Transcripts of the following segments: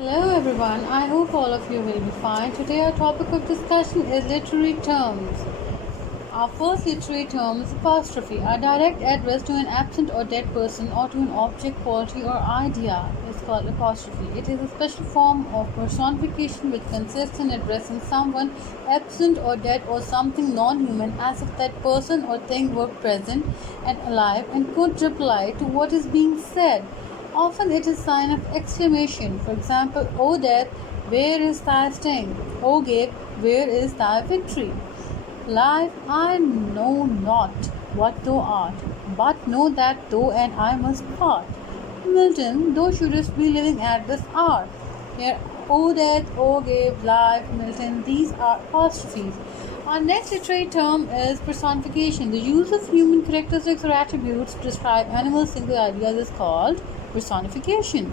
Hello everyone, I hope all of you will be fine. Today our topic of discussion is literary terms. Our first literary term is apostrophe, a direct address to an absent or dead person or to an object, quality or idea is called apostrophe. It is a special form of personification which consists in addressing someone absent or dead or something non-human as if that person or thing were present and alive and could reply to what is being said. Often it is a sign of exclamation. For example, O death, where is thy sting? O grave, where is thy victory? Life, I know not what thou art, but know that thou and I must part. Milton, thou shouldst be living at this hour. Here, O death, O grave, life, Milton, these are apostrophes. Our next literary term is personification. The use of human characteristics or attributes to describe animal single ideas is called personification.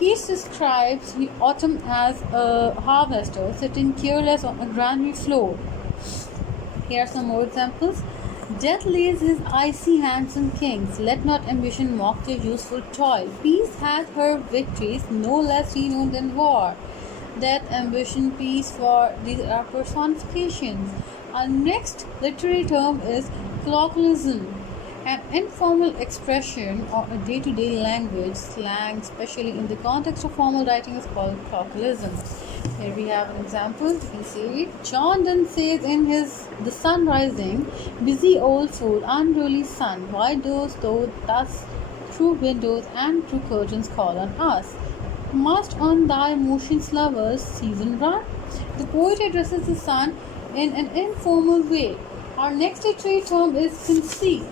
Keats describes the autumn as a harvester sitting careless on a granary floor. Here are some more examples. Death lays his icy hands on kings. Let not ambition mock their useful toil. Peace hath her victories, no less renowned than war. Death, ambition, peace, war, these are personifications. Our next literary term is colloquialism, an informal expression or a day-to-day language slang, especially in the context of formal writing, is called colloquialism. Here we have an example. You can see it. John Donne says in his The Sun Rising, busy old fool, unruly sun, why dost thou thus through windows and through curtains call on us? Must on thy motions lovers season run? The poet addresses the sun in an informal way. Our next literary term is conceit.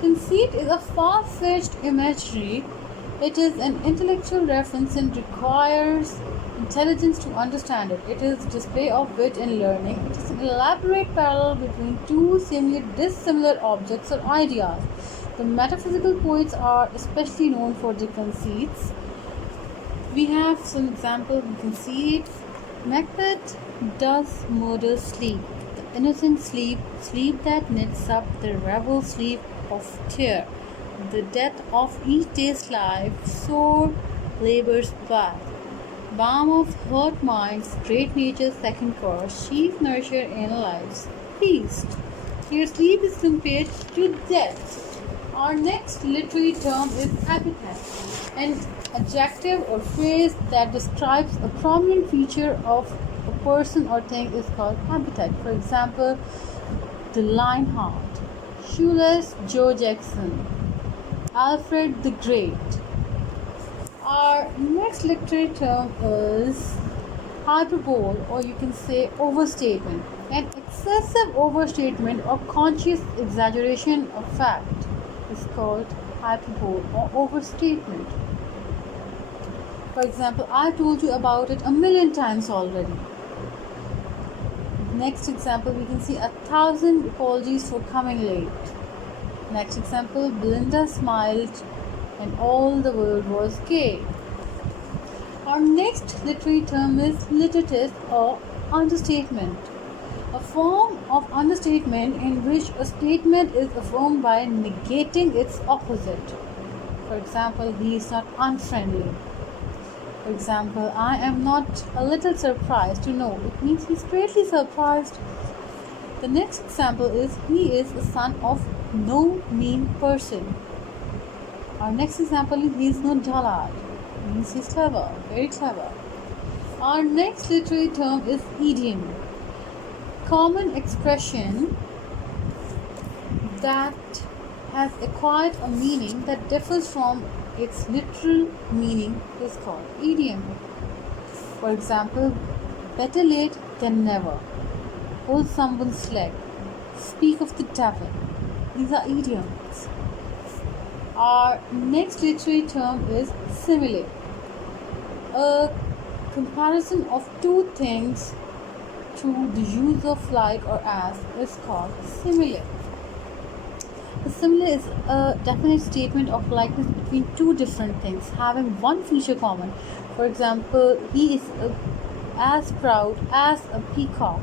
Conceit is a far-fetched imagery. It is an intellectual reference and requires intelligence to understand it. It is a display of wit and learning. It is an elaborate parallel between two seemingly dissimilar objects or ideas. The metaphysical poets are especially known for their conceits. We have some examples of conceit. Macbeth does murder sleep. The innocent sleep, sleep that knits up the rebel sleep of tear. The death of each day's life, sore labor's bath. Balm of hurt minds, great nature's second course, chief nourisher in life's feast. Here sleep is compared to death. Our next literary term is epithet, an adjective or phrase that describes a prominent feature of a person or thing is called epithet. For example, the Lionheart, Shoeless Joe Jackson, Alfred the Great. Our next literary term is hyperbole, or you can say overstatement, an excessive overstatement or conscious exaggeration of fact is called hyperbole or overstatement. For example, I told you about it a million times already. Next example, we can see 1,000 apologies for coming late. Next example, Belinda smiled and all the world was gay. Our next literary term is lititus or understatement, a form of understatement in which a statement is affirmed by negating its opposite. For example, he is not unfriendly. For example, I am not a little surprised to know. It means he is greatly surprised. The next example is he is a son of no mean person. Our next example is he is no dullard. It means he is clever, very clever. Our next literary term is idiom, common expression that has acquired a meaning that differs from its literal meaning is called idiom. For example, better late than never, pull someone's leg, speak of the devil. These are idioms. Our next literary term is simile, a comparison of two things through the use of like or as is called simile. A simile is a definite statement of likeness between two different things having one feature common. For example, he is as proud as a peacock.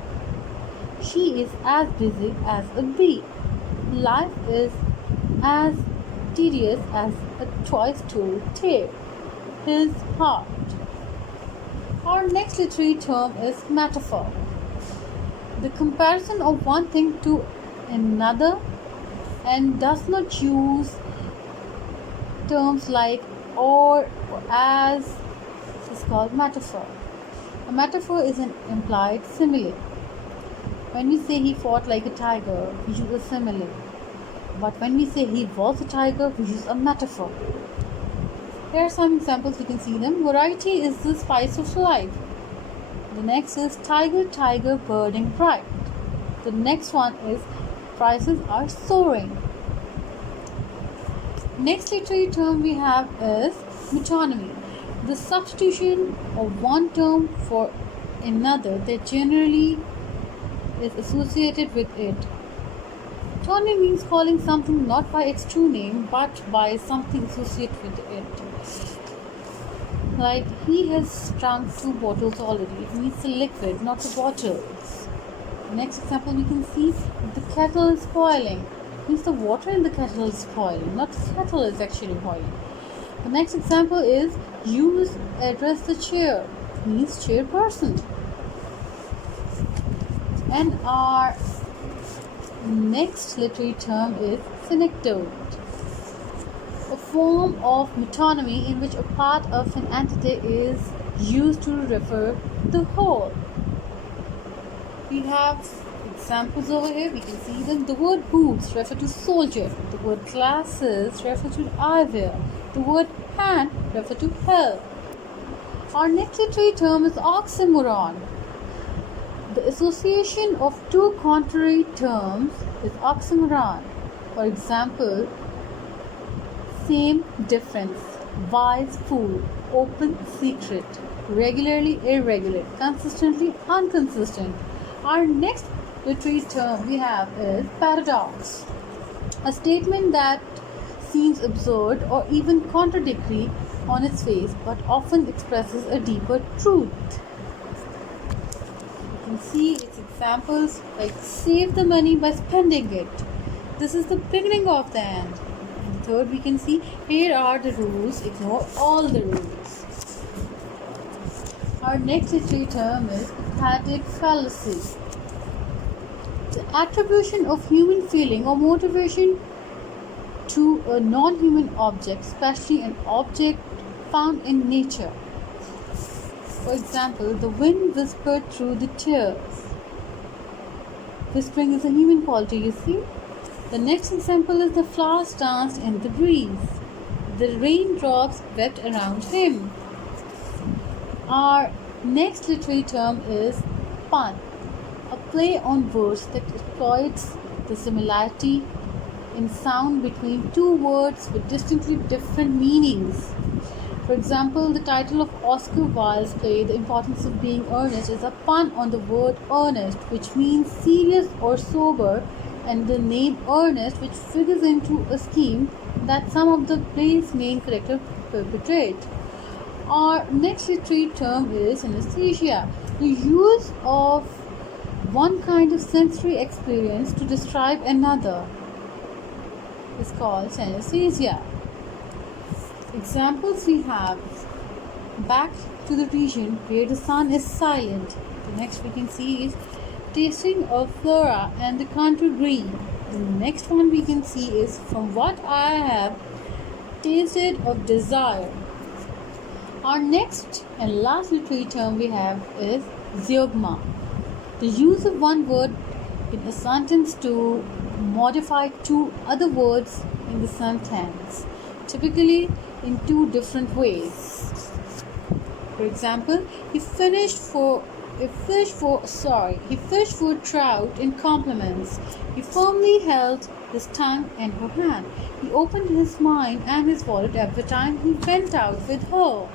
She is as busy as a bee. Life is as tedious as a twice told tale. His heart. Our next literary term is metaphor. The comparison of one thing to another, and does not use terms like or as, is called metaphor. A metaphor is an implied simile. When we say he fought like a tiger, we use a simile. But when we say he was a tiger, we use a metaphor. Here are some examples, we can see them. Variety is the spice of life. The next is tiger, tiger, burning bright. The next one is prices are soaring. Next literary term we have is metonymy. The substitution of one term for another that generally is associated with it. Metonymy means calling something not by its true name but by something associated with it. Like, he has drunk 2 bottles already. It means the liquid, not the bottles. Next example we can see, the kettle is boiling. It means the water in the kettle is boiling, not the kettle is actually boiling. The next example is, use address the chair. It means chairperson. And our next literary term is synecdoche, a form of metonymy in which a part of an entity is used to refer to the whole. We have examples over here, we can see them. The word boots refer to soldier. The word glasses refer to eyewear. The word hand refer to health. Our next literary term is oxymoron. The association of two contrary terms is oxymoron. For example, same, difference, wise, fool, open, secret, regularly, irregular, consistently, inconsistent. Our next literary term we have is paradox, a statement that seems absurd or even contradictory on its face but often expresses a deeper truth. You can see its examples like save the money by spending it. This is the beginning of the end. And third, we can see here are the rules, ignore all the rules. Our next literary term is pathetic fallacy, the attribution of human feeling or motivation to a non-human object, especially an object found in nature. For example, the wind whispered through the tears. Whispering is a human quality, you see. The next example is the flowers danced in the breeze. The raindrops wept around him. Our next literary term is pun, a play on words that exploits the similarity in sound between two words with distinctly different meanings. For example, the title of Oscar Wilde's play, The Importance of Being Earnest, is a pun on the word earnest, which means serious or sober, and the name Ernest, which figures into a scheme that some of the play's main characters perpetrate. Our next literary term is synesthesia, the use of one kind of sensory experience to describe another is called synesthesia. Examples we have, back to the region where the sun is silent. The next we can see is tasting of flora and the country green. The next one we can see is from what I have tasted of desire. Our next and last literary term we have is zeugma, the use of one word in a sentence to modify two other words in the sentence, typically in two different ways. For example, he fished for trout in compliments. He firmly held his tongue in her hand. He opened his mind and his wallet every time he went out with her.